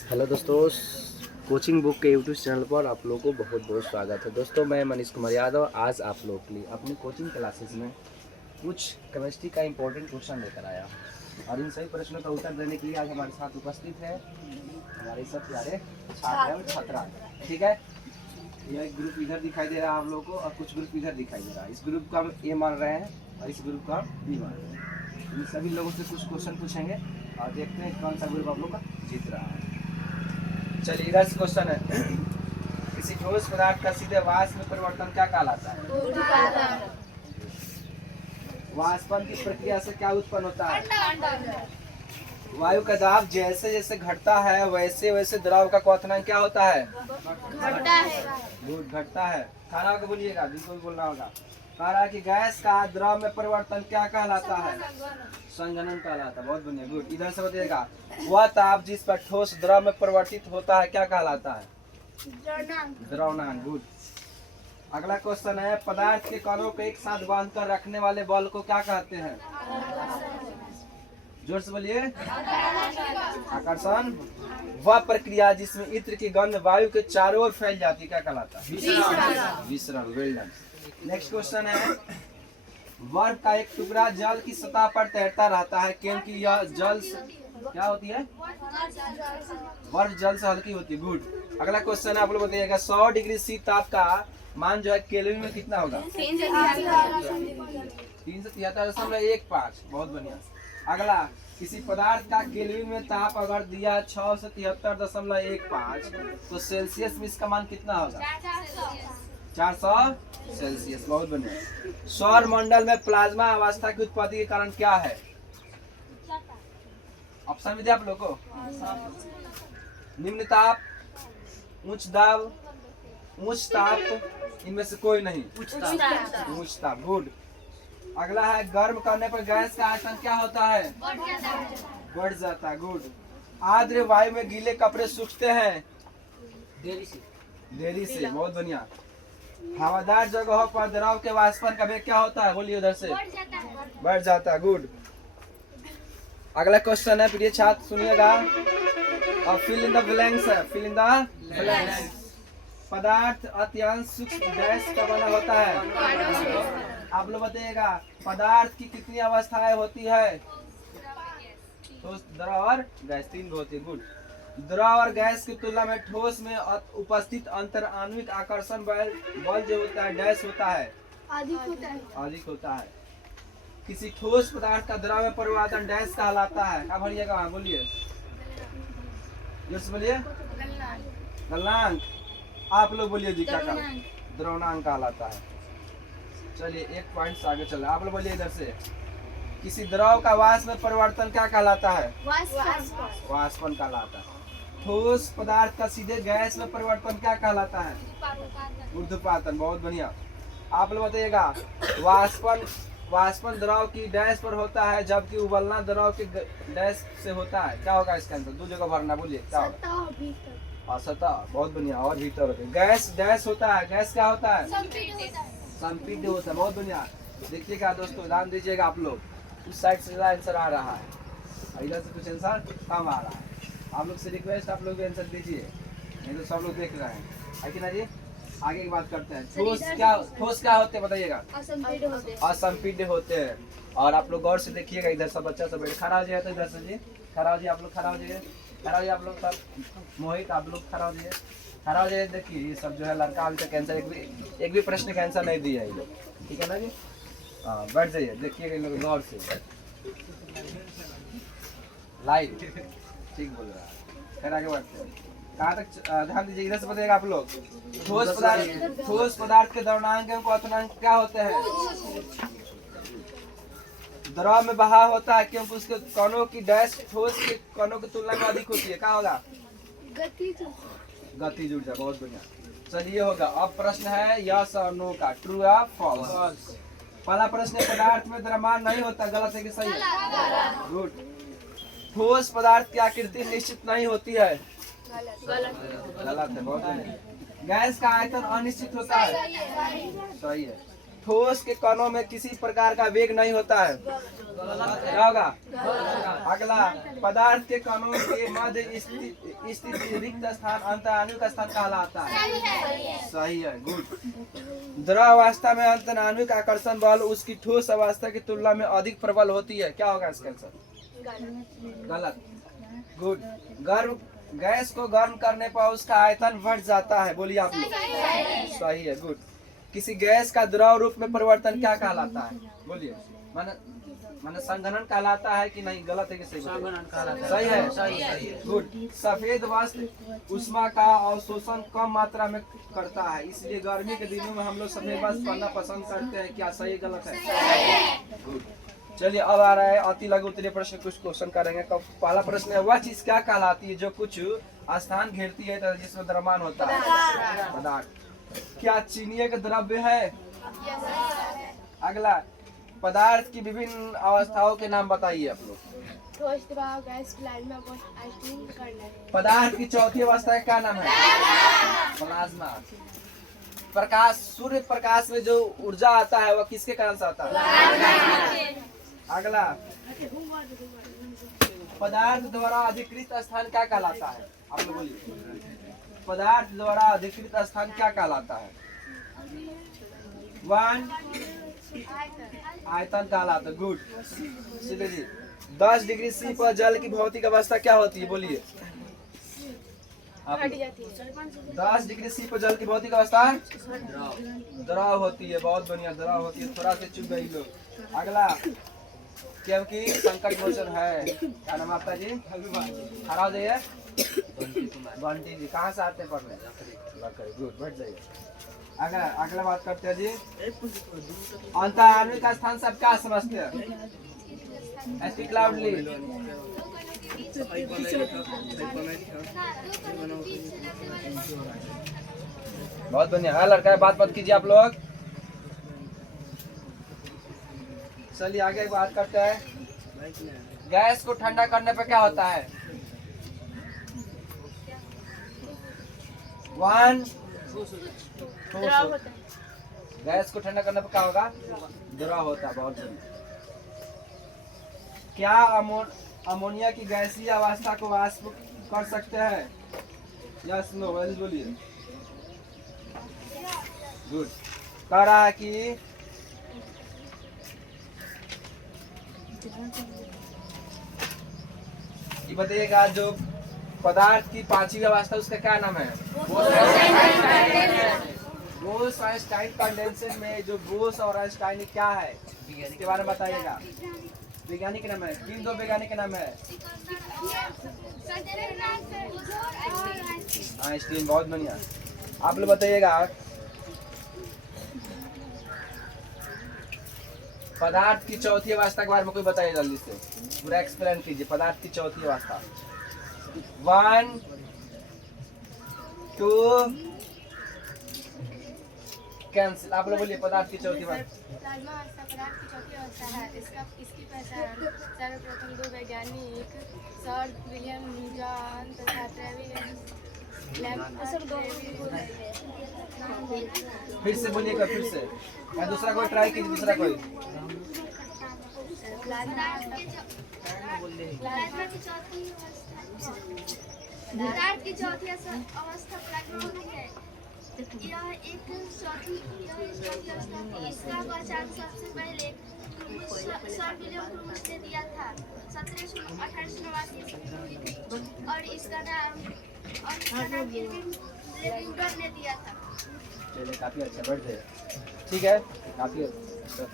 Hello दोस्तों, coaching book के YouTube channel पर आप लोगों को बहुत बहुत स्वागत है। दोस्तों, मैं मनीष कुमार यादव आज आप लोगों के लिए अपनी कोचिंग क्लासेस में कुछ केमिस्ट्री का इम्पोर्टेंट क्वेश्चन लेकर आया और इन सभी प्रश्नों का उत्तर देने के लिए आज हमारे साथ उपस्थित है हमारे सब प्यारे छात्र और छात्रा। ठीक है, यह एक ग्रुप इधर दिखाई दे रहा है आप लोगों को और कुछ ग्रुप इधर दिखाई दे रहा है। इस ग्रुप को हम ए मान रहे हैं और इस ग्रुप को हम बी मान रहे हैं। इन सभी लोगों से कुछ क्वेश्चन पूछेंगे और देखते हैं कौन सा ग्रुप आप लोग का जीत रहा है। चलिए, इधर से क्वेश्चन है, किसी ठोस पदार्थ का सीधे वाष्प में परिवर्तन क्या कहलाता है? वाष्पन की प्रक्रिया से क्या उत्पन्न होता है? वायु का दाब जैसे जैसे घटता है वैसे वैसे द्रव का क्वथनांक क्या होता है? गुड, घटता है। खाना को बोलिएगा, जिनको भी बोलना होगा। कह रहा है कि गैस का द्रव में परिवर्तन क्या कहलाता है? संघनन कहलाता है। बहुत बढ़िया, गुड। इधर से बताइएगा, वह ताप जिस पर ठोस द्रव में परिवर्तित होता है क्या कहलाता है? द्रवनांक। गुड। अगला क्वेश्चन है, पदार्थ के कणों को एक साथ बांध कर रखने वाले बल को क्या कहते हैं? जोर से बोलिए। आकर्षण। वह प्रक्रिया जिसमें इत्र की गंध वायु के चारों ओर फैल जाती है क्या कहलाता है? विसरण। Well done. नेक्स्ट क्वेश्चन है, बर्फ का एक टुकड़ा जल की सतह पर तैरता रहता है क्योंकि यह जल क्या होती है? बर्फ जल से हल्की होती है। गुड। अगला क्वेश्चन है, आप लोग बताइएगा, 100 डिग्री सी ताप का मान जो है केल्विन में कितना होगा? 373.15। बहुत बढ़िया। अगला, किसी पदार्थ का केल्विन में ताप अगर दिया 673.15 तो सेल्सियस में इसका मान कितना होगा? 400 सेल्सियस। बहुत बढ़िया। सौर मंडल में प्लाज्मा अवस्था की उत्पत्ति के कारण क्या है? ऑप्शन में दिया आप लोग को। निम्न ताप, उच्च दाब, उच्च ताप, इनमें से कोई नहीं। उच्च ताप। गुड। अगला है, गर्म करने पर गैस का आयतन क्या होता है? बढ़ जाता है। गुड। आर्द्र वायु में गीले कपड़े सूखते हैं देरी से। बहुत बढ़िया। हवादार जगहों पर द्रव के वाष्पन का वेग क्या होता है? बोलिए उधर से। बढ़ जाता है। गुड। अगला क्वेश्चन है, प्रिय छात्र सुनिएगा, और फिल इन द ब्लैंक्स है। Fill in the blanks. पदार्थ अत्यंत सूक्ष्म गैस का बना होता है। आप लोग बताइएगा, पदार्थ की कितनी अवस्थाएं होती है? ठोस, द्रव और गैस, 3 होती है। गुड। द्रव और गैस की तुलना में ठोस में उपस्थित अंतर आणविक आकर्षण बल जो होता है डैश होता है? अधिक होता है। किसी ठोस पदार्थ का द्रव में परिवर्तन डैश कहलाता है। क्या भरिएगा? बोलिए, जोर बोलिए। गलनांक। आप लोग बोलिए जी, क्या द्रवनांक कहलाता है। चलिए, एक पॉइंट से आगे चल। आप लोग बोलिए इधर से, किसी द्रव का वाष्प में परिवर्तन क्या कहलाता है? वाष्पन कहलाता है। ठोस पदार्थ का सीधे गैस में परिवर्तन क्या कहलाता है? ऊर्ध्वपातन। बहुत बढ़िया। आप लोग बताइएगा, वाष्पन द्रव की डैश पर होता है जबकि उबलना द्रव के डैश से होता है। क्या होगा इसका आंसर? 2 जगह भरना। बोलिए क्या होगा? सतह। बहुत बढ़िया। और भीतर होते हैं। गैस डैश होता है। गैस क्या होता है? संपीड्य होता है। बहुत बढ़िया। देखिएगा दोस्तों, ध्यान दीजिएगा आप लोग, उस साइड से आंसर आ रहा है, इधर से कुछ आंसर कम आ रहा है। आप लोग से रिक्वेस्ट, आप लोग भी आंसर दीजिए, नहीं तो सब लोग देख रहे हैं, है कि ना जी। आगे की बात करते हैं। ठोस क्या होते हैं बताइएगा? असंपीड्य होते हैं। और आप लोग गौर से देखिएगा, इधर सब बच्चा सब खड़ा हो जाए तो इधर से जी खड़ा हो जाइए। आप लोग खड़ा हो जाइए, खड़ा हो जाइए आप लोग सब। मोहित, आप लोग खड़ा हो जाइए, खड़ा हो जाइए। देखिए, ये सब जो है लड़का अभी तक आंसर एक भी प्रश्न का आंसर नहीं दिया है ये लोग, ठीक है ना जी। हाँ, बैठ जाइए, देखिएगा इन लोग गौर से। लाइट ठीक बोल रहा है। फिर आगे बढ़ते हैं। कहाँ तक ध्यान दीजिए, इधर से बताइएगा आप लोग। ठोस पदार्थ के द्रवनांक एवं क्वथनांक क्या होते हैं? द्रव में बहाव होता है क्योंकि उसके कणों की डैश ठोस के कणों की तुलना में अधिक होती है। क्या होगा? गतिज ऊर्जा। बहुत बढ़िया। चलिए, होगा। अब प्रश्न है यस और नो का, ट्रू या फॉल्स। पहला प्रश्न है, पदार्थ में द्रव्यमान नहीं होता। गलत है कि सही है? गुड। ठोस पदार्थ की आकृति निश्चित नहीं होती है। गलत है। बहुत बढ़िया। गैस का आयतन अनिश्चित होता है। सही है। ठोस के कणों में किसी प्रकार का वेग नहीं होता है। क्या होगा? अगला, पदार्थ के कणों के मध्य स्थित रिक्त स्थान अंतराणु का स्थान कहलाता है। सही है, गुड। द्रव अवस्था में अंतराणु आकर्षण बल उसकी ठोस अवस्था की तुलना में अधिक प्रबल होती है। क्या होगा इसका आंसर? गलत। गुड। गर्म गैस को गर्म करने पर उसका आयतन बढ़ जाता है। बोलिए आप लोग। सही है, गुड। किसी गैस का द्रव रूप में परिवर्तन क्या कहलाता है? बोलिए। माने संघनन कहलाता है कि नहीं? गलत है कि सही? सही है, सही है, गुड। सफेद वस्त्र उष्मा का अवशोषण कम मात्रा में करता है, इसलिए गर्मी के दिनों में हम लोग सफेद वस्त्र पहनना पसंद करते हैं। क्या सही गलत है? गुड। चलिए अब आ रहा है अति लघु उत्तरीय प्रश्न। कुछ क्वेश्चन करेंगे। पहला प्रश्न है, वह चीज क्या कहलाती है जो कुछ स्थान घेरती है तो जिसमें द्रव्यमान होता है? पदार्थ। क्या चीनी एक द्रव्य है? अगला, पदार्थ की विभिन्न अवस्थाओं के नाम बताइए आप लोग। पदार्थ की चौथी अवस्था का क्या नाम है? प्लाज्मा। प्रकाश, सूर्य प्रकाश में जो ऊर्जा आता है वह किसके कारण से आता है? अगला, पदार्थ द्वारा अधिकृत स्थान क्या कहलाता है? आप लोग बोलिए। पदार्थ द्वारा अधिकृत स्थान क्या कहलाता है? 1 आयतन कहलाता है। गुड। सीधे जी। 10 डिग्री सी पर जल की भौतिक अवस्था क्या होती है? बोलिए। 10 डिग्री सी पर जल की भौतिक अवस्था द्रव होती है। बहुत बढ़िया, द्रव होती है। थोड़ा से चुप गई लोग। अगला, क्योंकि संकट मोचन है। क्या नाम आपका जी? खड़ा हो जाइए। बंटी जी। कहाँ से आते हैं पढ़ने? गुड, बैठ जाइए। अगला बात करते हैं जी। अंतराणु का स्थान सब क्या समझते हैं? Speak loudly. बहुत बढ़िया। लड़का बात मत कीजिए आप लोग। चलिए आगे बात करते हैं। गैस को ठंडा करने पे क्या होता है? 1 गैस को ठंडा करने पे क्या होगा? द्रव होता है। बहुत बढ़िया। क्या अमोनिया की गैसीय अवस्था को वाष्प कर सकते हैं? Yes no? बोलिए। गुड। कह रहा है कि ये बताइएगा, जो पदार्थ की पांचवी अवस्था उसका क्या नाम है? बोस-आइंस्टाइन कंडेंसेशन में जो बोस और आइंस्टाइन क्या है इसके बारे में बताइएगा। वैज्ञानिक नाम है। किन दो वैज्ञानिक नाम है? आइंस्टीन। बहुत बढ़िया। आप लोग बताइएगा, पदार्थ की चौथी अवस्था के बारे में कोई बताइए जल्दी से। पूरा एक्सप्लेन कीजिए। पदार्थ की चौथी अवस्था। 1 2 कैंसिल। आप लोग बोलिए। पदार्थ की चौथी अवस्था। प्लाज्मा अवस्था पदार्थ की चौथी अवस्था है। इसकी पहचान सर्वप्रथम 2 वैज्ञानिक सर विलियम न्यूटन तथा फिर से बोलिएगा, फिर से। या दूसरा कोई ट्राई कीजिए। दूसरा कोई। पदार्थ की चौथी अवस्था प्लाज्मा होती है। यह एक चौथी अवस्था थी। इसका पहचान सबसे पहले सर विलियम क्रूमस ने दिया था। 1889 ईस्वी में हुई थी और इसका नाम इरविन न्यूटन ने दिया था। चलिए, काफी अच्छा। बैठ जाइए। ठीक है, काफी अच्छा।